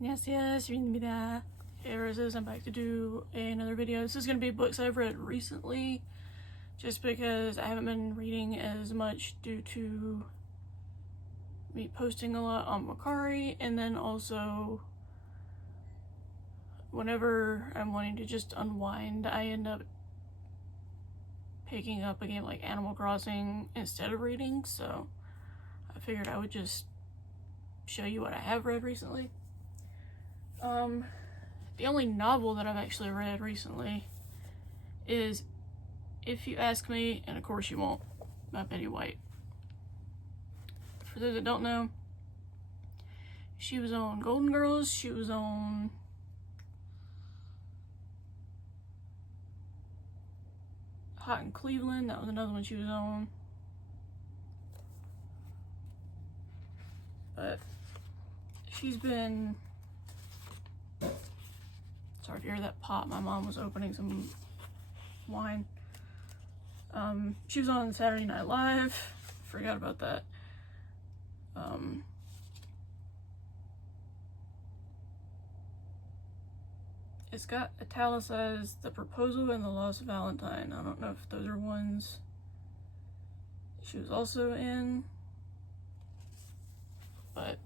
Yes, bienvenida. Hey, Roses, I'm back to do another video. This is going to be books I've read recently, just because I haven't been reading as much due to me posting a lot on Mercari, and then also whenever I'm wanting to just unwind, I end up picking up a game like Animal Crossing instead of reading, so I figured I would just show you what I have read recently. The only novel that I've actually read recently is If You Ask Me, and of course you won't, by Betty White. For those that don't know, she was on Golden Girls, she was on Hot in Cleveland, that was another one she was on. But she's been... Sorry if you hear that pop, my mom was opening some wine. She was on Saturday Night Live, forgot about that. It's got italicized The Proposal and The Lost Valentine. I don't know if those are ones she was also in, but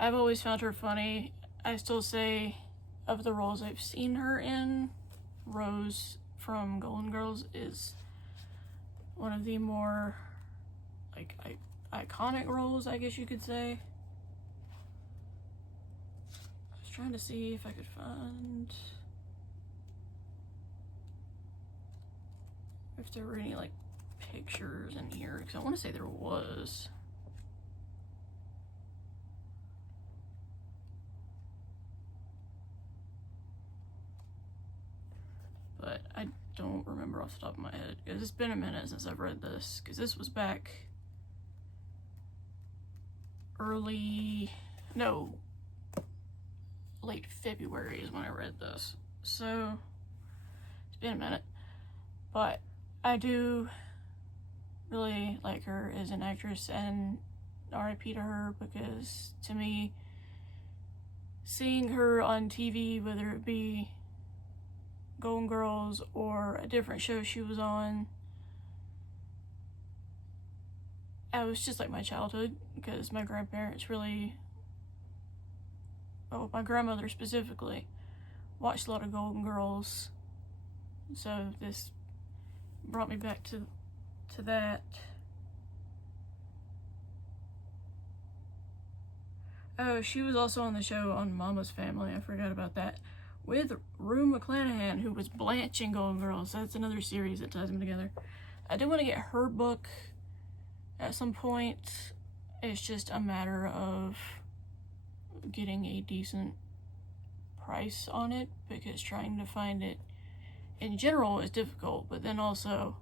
I've always found her funny. I still say, of the roles I've seen her in, Rose from Golden Girls is one of the more like iconic roles, I guess you could say. I was trying to see if I could find if there were any like pictures in here, because I want to say there was. But I don't remember off the top of my head, because it's been a minute since I've read this, because this was back late February is when I read this, so it's been a minute. But I do really like her as an actress, and RIP to her, because to me, seeing her on TV, whether it be Golden Girls or a different show she was on, it was just like my childhood, because my grandparents really, my grandmother specifically, watched a lot of Golden Girls, so this brought me back to that. Oh, she was also on the show on Mama's Family, I forgot about that, with Rue McClanahan, who was Blanche in Golden Girls. That's another series that ties them together. I do want to get her book at some point. It's just a matter of getting a decent price on it, because trying to find it in general is difficult, but then also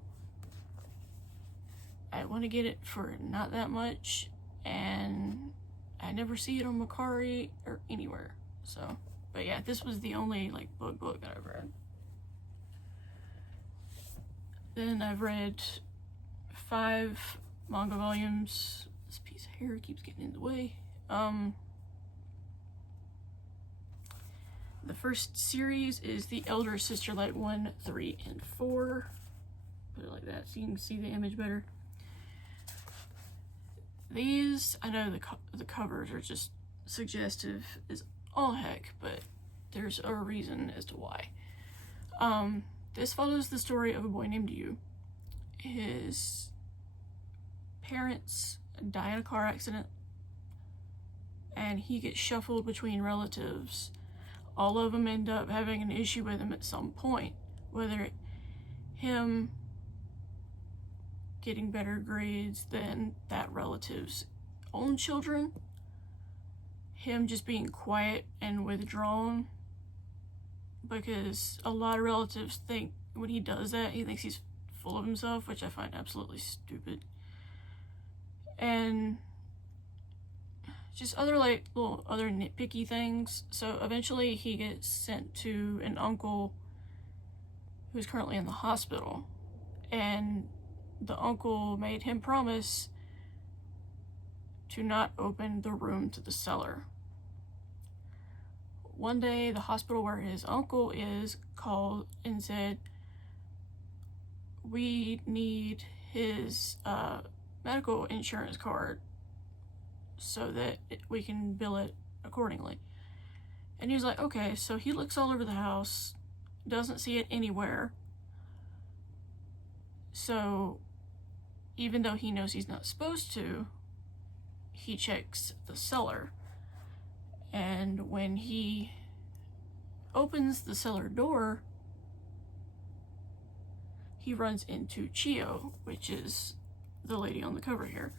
I want to get it for not that much, and I never see it on Mercari or anywhere, so. But yeah, this was the only like book that I've read. Then I've read 5 manga volumes. This piece of hair keeps getting in the way. The first series is The Elder Sister Light 1, 3, and 4. Put it like that so you can see the image better. These, I know the covers are just suggestive as all heck, but there's a reason as to why. This follows the story of a boy named Yu. His parents die in a car accident, and he gets shuffled between relatives. All of them end up having an issue with him at some point, whether him getting better grades than that relative's own children, him just being quiet and withdrawn, because a lot of relatives think when he does that, he thinks he's full of himself, which I find absolutely stupid. And just other like little other nitpicky things. So eventually he gets sent to an uncle who's currently in the hospital, and the uncle made him promise to not open the room to the cellar. one day the hospital where his uncle is called and said, we need his medical insurance card so that we can bill it accordingly. And he was like, okay. So he looks all over the house, doesn't see it anywhere. So even though he knows he's not supposed to, he checks the cellar. And when he opens the cellar door, he runs into Chio, which is the lady on the cover here.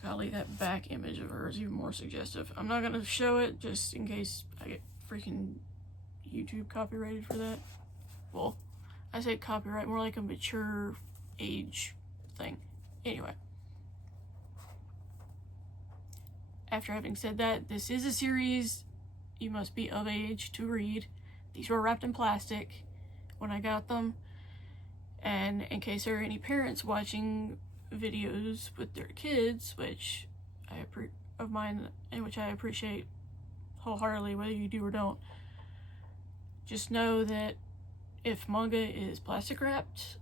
Golly, that back image of her is even more suggestive. I'm not gonna show it just in case I get freaking YouTube copyrighted for that. Well, I say copyright, more like a mature age thing. Anyway. After having said that, this is a series you must be of age to read. These were wrapped in plastic when I got them. And in case there are any parents watching videos with their kids, which of mine, and which I appreciate wholeheartedly, whether you do or don't, just know that if manga is plastic wrapped,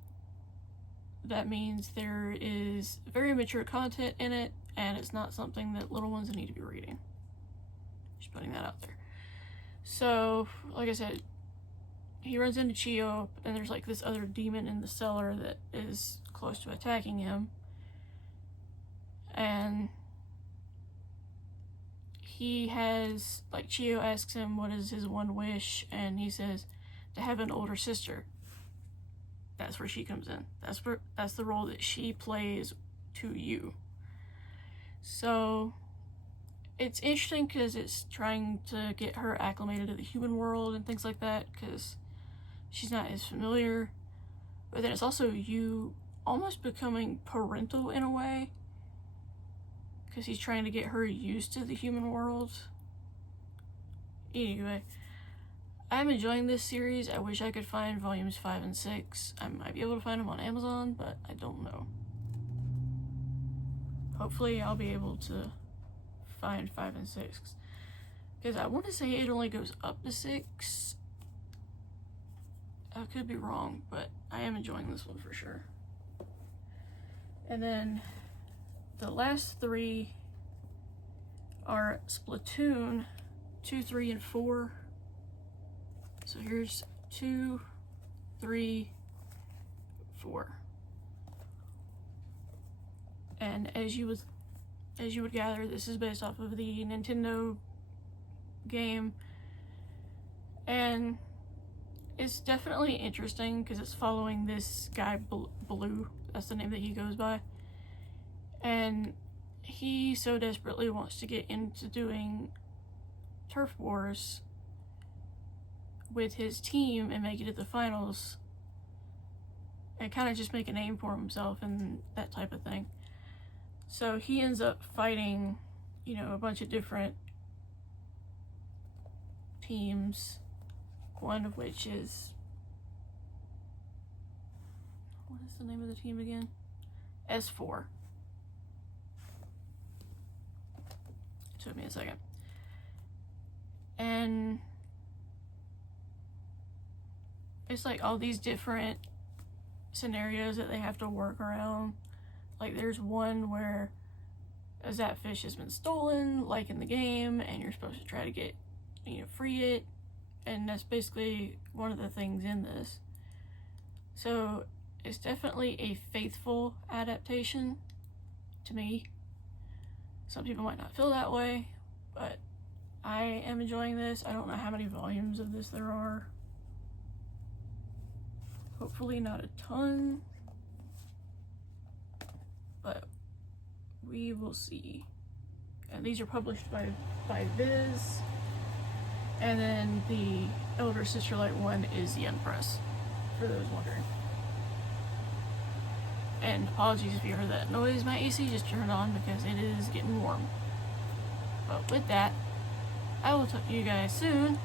that means there is very mature content in it, and it's not something that little ones need to be reading. Just putting that out there. So, like I said, he runs into Chio, and there's like this other demon in the cellar that is close to attacking him. And he has, like, Chio asks him what is his one wish, and he says to have an older sister. That's where she comes in. That's the role that she plays to you. So it's interesting because it's trying to get her acclimated to the human world and things like that, because she's not as familiar. But then it's also you almost becoming parental in a way, because he's trying to get her used to the human world. Anyway, I'm enjoying this series. I wish I could find volumes 5 and 6. I might be able to find them on Amazon, but I don't know. Hopefully I'll be able to find 5 and 6. Because I want to say it only goes up to 6. I could be wrong, but I am enjoying this one for sure. And then the last 3 are Splatoon 2, 3, and 4. So here's 2, 3, 4. And as you would gather, this is based off of the Nintendo game. And it's definitely interesting because it's following this guy, Blue. That's the name that he goes by. And he so desperately wants to get into doing Turf Wars with his team and make it to the finals and kind of just make a name for himself and that type of thing. So he ends up fighting, you know, a bunch of different teams, one of which is, what is the name of the team again? S4. Took me a second. And it's like all these different scenarios that they have to work around. Like there's one where a Zapfish has been stolen, like in the game, and you're supposed to try to get, you know, free it. And that's basically one of the things in this. So it's definitely a faithful adaptation to me. Some people might not feel that way, but I am enjoying this. I don't know how many volumes of this there are. Hopefully not a ton, but we will see. And these are published by Viz. And then the Elder Sisterlight one is the Unpress, for those wondering. And apologies if you heard that noise. My AC just turned on because it is getting warm. But with that, I will talk to you guys soon.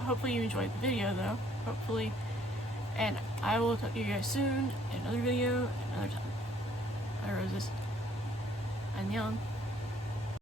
Hopefully you enjoyed the video though. Hopefully. And I will talk to you guys soon in another video, another time. Bye, roses. Annyeong.